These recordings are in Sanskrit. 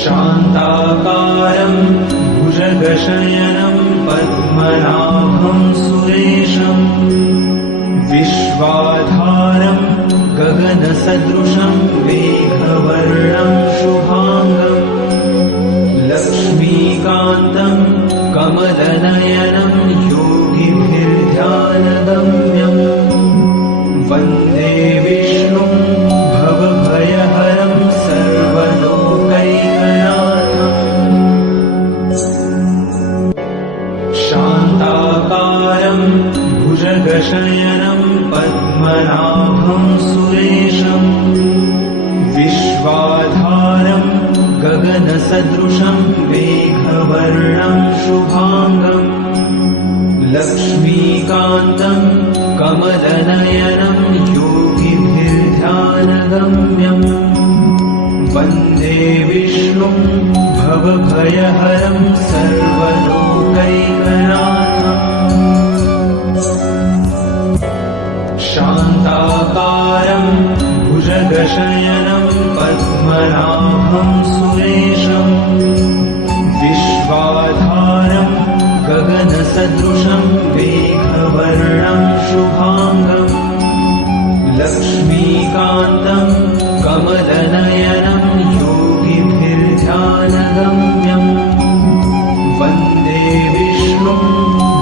शान्ताकारं भुजगशयनं पद्मनाभं सुरेशं विश्वाधारं गगनसदृशं मेघवर्णं शुभाङ्गं लक्ष्मीकान्तं कमलनयनं योगिभिर्ध्यानगम्यं वन्दे विष्णुं भवभयहरं सर्वलोकैकनाथम् शान्ताकारं भुजगशयनं पद्मनाभं सुरेशं विश्वाधारं गगनसदृशं मेघवर्णं शुभाङ्गं लक्ष्मीकान्तं कमलनयनं योगिभिर्ध्यानगम्यं वन्दे विष्णुं भवभयहरं सर्वलोकैकनाथम् शान्ताकारं भुजगशयनं पद्मनाभं सुरेशं विश्वाधारं गगनसदृशं मेघवर्णं शुभाङ्गं लक्ष्मीकान्तं कमलनयनं योगिभिर्ध्यानगम्यं वन्दे विष्णुं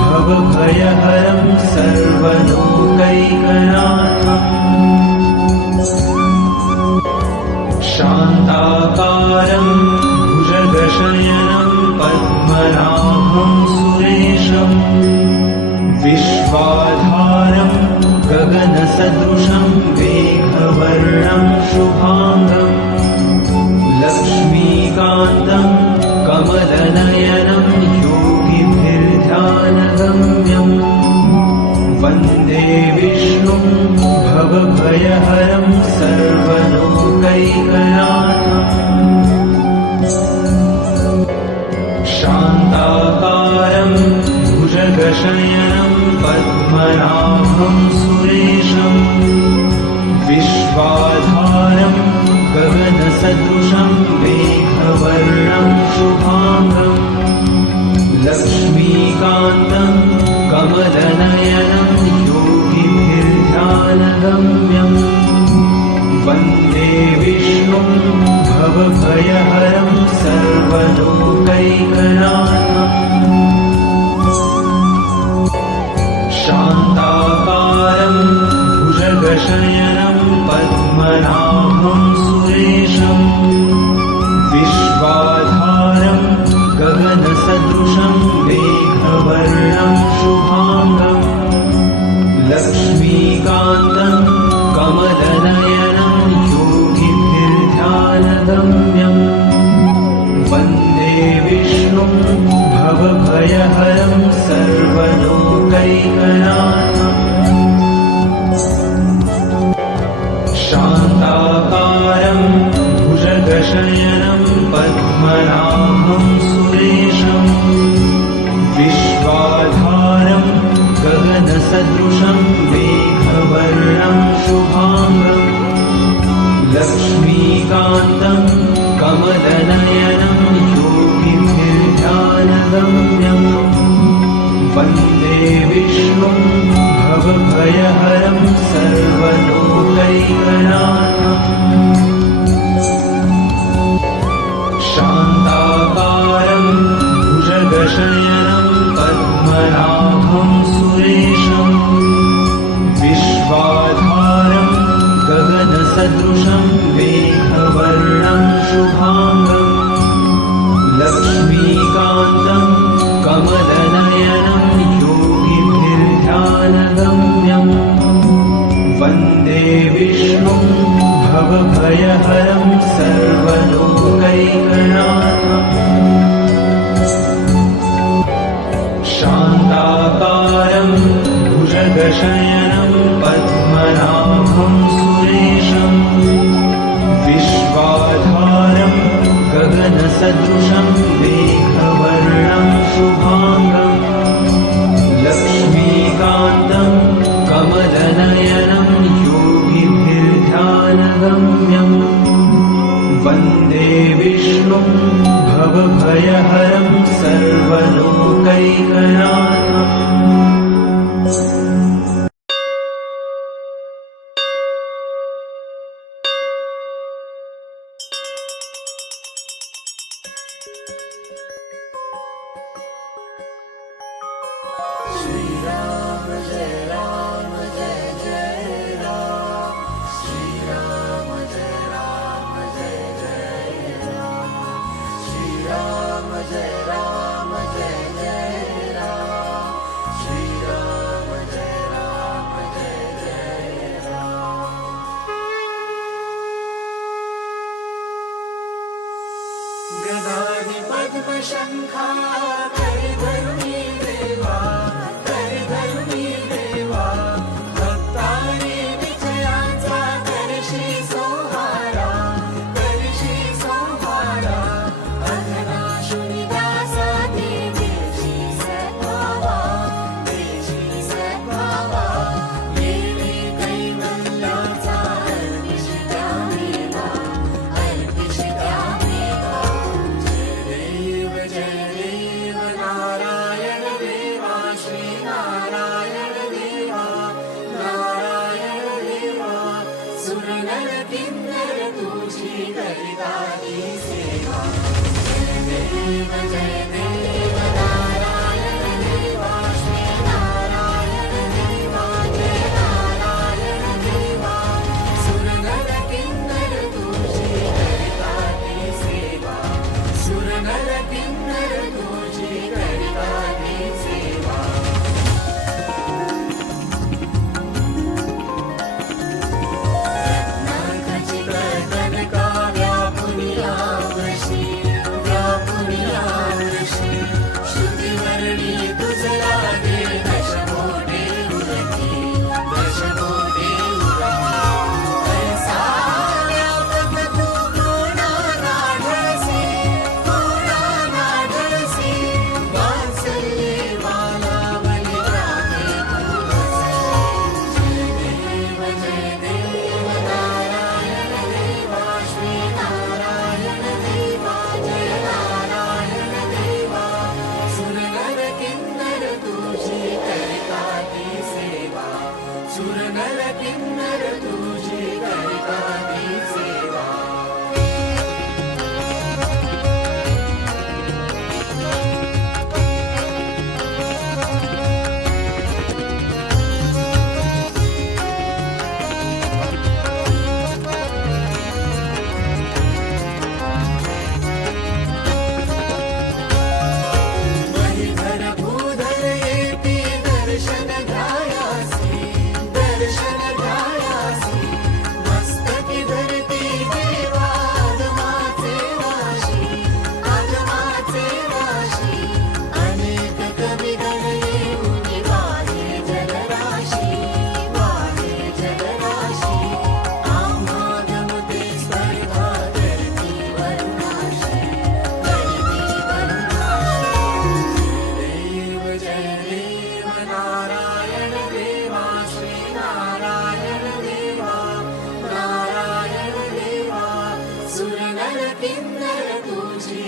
भवभयहरं सर्वलोकैकनाथम् शान्ताकारं भुजगशयनं पद्मनाभं सुरेशं विश्वाधारं गगनसदृशं मेघवर्णं शुभाङ्गं लक्ष्मीकान्तं कमलनयनं योगिभिर्ध्यानगम्यं वन्दे विष्णुं भवभयहरं सर्वलोकैकनाथम् शान्ताकारं भुजगशयनं पद्मनाभं सुरेशं विश्वाधारं गगनसदृशं मेघवर्णं शुभाङ्गं लक्ष्मीकान्तं कमलनयनं योगिभिर्ध्यानगम्यं वन्दे विष्णुं भवभयहरं सर्वलोकैकनाथम् शान्ताकारं भुजगशयनं पद्मनाभं सुरेशं विश्वाधारं गगनसदृशं मेघवर्णं शुभाङ्गं लक्ष्मीकान्तं कमलनयनं योगिभिर्ध्यानगम्यं वन्दे विष्णुं भवभयहरं सर्वलोकैकनाथम् शान्ताकारं भुजगशयनं पद्मनाभं सुरेशं विश्वाधारं गगनसदृशं मेघवर्णं शुभाङ्गं लक्ष्मीकान्तं कमलनयनं योगिभिर्ध्यानगम्यं वन्दे विष्णुं भवभयहरं सर्वलोकैकनाथम् शान्ताकारं भुजगशयनं पद्मनाभं सुरेशं विश्वाधारं गगनसदृशं मेघवर्णं शुभाङ्गं लक्ष्मीकान्तं कमलनयनं योगिभिर्ध्यानगम्यं वन्दे विष्णुं भवभयहरं सर्वलोकैकनाथम् शान्ताकारं भुजगशयनं पद्मनाभं सुरेशं विश्वाधारं गगनसदृशं मेघवर्णं शुभाङ्गं लक्ष्मीकान्तं कमलनयनं योगिभिर्ध्यानगम्यं वन्दे विष्णुं भवभयहरं सर्वलोकैकनाथम्। गदाधि पद्मशङ्खा करिधरुणी देवा करिधरुणी देवा भक्तारी विजयाचा करशी सोहारा अघनाशुनी दासा देशी सद्भावा येणे कैवल्याचा अर्पिष्टा मेवा जय देव नारायण देवा श्री नारायण देवा सुरनर किन्नर तुझी करिताती सेवा जय देव नारायण देवा श्री नारायण देवा जय नारायण देवा सुरनर किन्नर तुझी करिताती सेवा सुरनर किन्नर तुझी करिताती सेवा रत्नाखचित कनका व्यापुनियावशी श्रुतिवर्णी तुझ लागे दशमोटे उरती ऐसा व्यापक तू कोणा नाढसी वात्सल्ये वाला बलिरामे तू वसली जय देव नारायण देवा श्री नारायण देवा जय नारायण देवा सुरनर किन्नर तुझी करिताती सेवा सुरनर किन्नर तुझी करिताती सेवा महीधर भूधर येती दर्शन घ्यायासी मस्तकी धरती देवा आगमाचे राशी अनेक कविगण येऊन वाहे जलराशी आम्हा गमते स्पर्धा करती वरुणाशी जय देव नारायण देवा श्री नारायण देवा सुरनर किन्नर तुझी